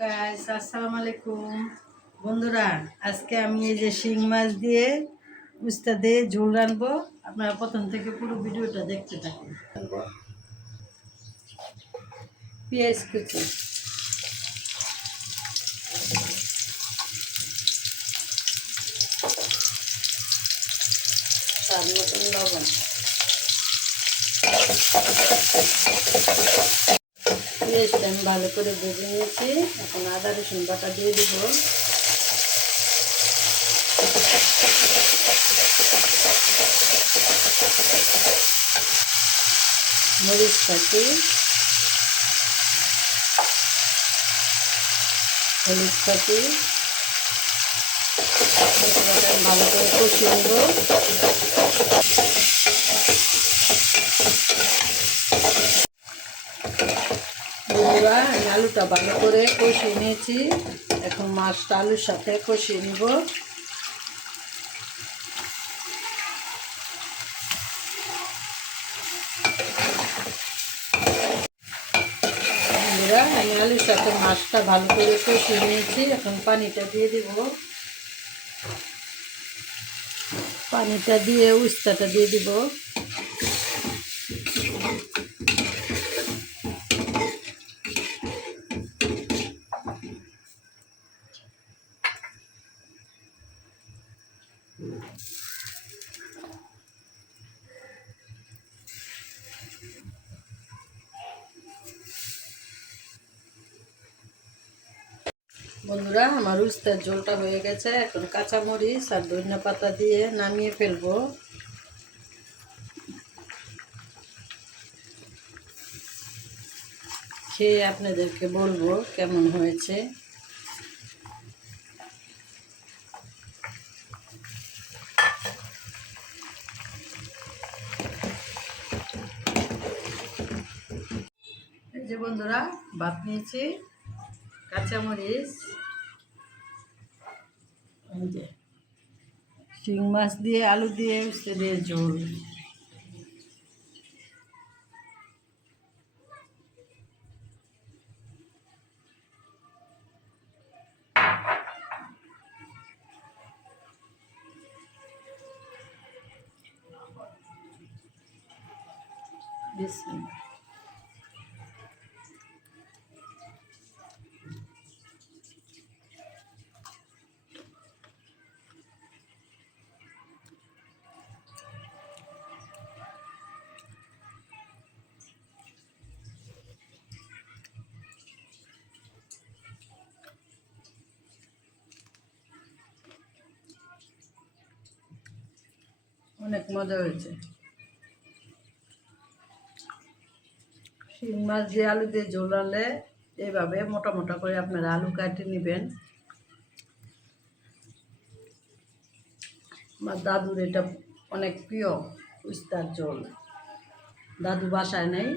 Guys আসসালামু আলাইকুম। বন্ধুরা, আজকে আমি এই যে শিং মাছ দিয়ে উস্তা দিয়ে ঝোল রানবো আপনারা প্রথম থেকে পুরো ভিডিওটা দেখতে থাকুন। পেঁয়াজ কুচি। লবণ। পেঁয়াজটা আমি ভালো করে ভেজে নিয়েছি। এখন আদা রসুন বাটা দিয়ে দিব। মরিচ পাতি হলুদ পাতি ভালো করে কষিয়ে নেব। বন্ধুরা আলুটা ভালো করে কষিয়ে নিয়েছি। এখন মাছটা আলুর সাথে কষিয়ে নিব। আমি আলুর সাথে মাছটা ভালো করে কষিয়ে নিয়েছি। এখন পানিটা দিয়ে দিব। পানিটা দিয়ে উস্তাটা দিয়ে দিব। বন্ধুরা, আমার উস্তার ঝোলটা হয়ে গেছে। এখন কাঁচামরিচ আর ধনিয়া পাতা দিয়ে নামিয়ে ফেলব। খেয়ে আপনাদেরকে বলব কেমন হয়েছে। যে বন্ধুরা ভাত নিয়েছি কাঁচামরিচ শিং মাছ দিয়ে আলু দিয়ে উস্তে দিয়ে ঝোল। বিসমিল্লাহ অনেক মজা হয়েছে। শিং মাছ দিয়ে আলু দিয়ে ঝোলালে এইভাবে মোটা মোটা করে আপনারা আলু কাটে নেবেন। আমার দাদুর এটা অনেক প্রিয় উস্তার ঝোল। দাদু বাসায় নেই।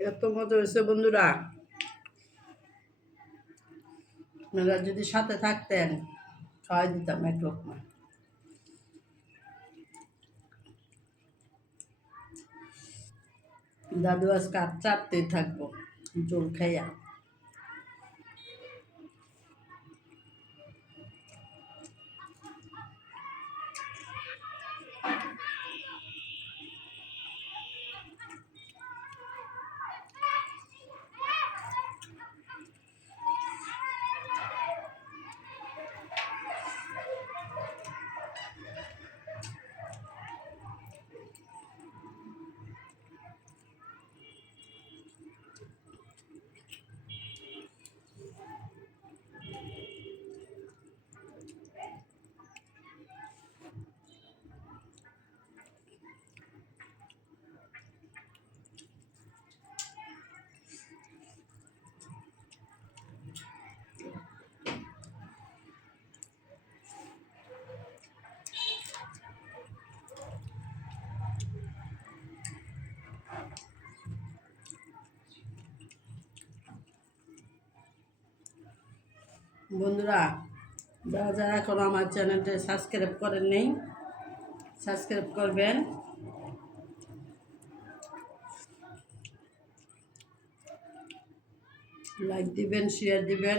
এত মজা হয়েছে বন্ধুরা। আপনারা যদি সাথে থাকতেন খাওয়াই দিতাম এক লোকমা দাদু আজকে আর চাপতেই থাকব, জল খাইয়া। বন্ধুরা, যারা যারা এখন আমার চ্যানেলটা সাবস্ক্রাইব করেন নেই, সাবস্ক্রাইব করবেন। লাইক দিবেন শেয়ার দিবেন।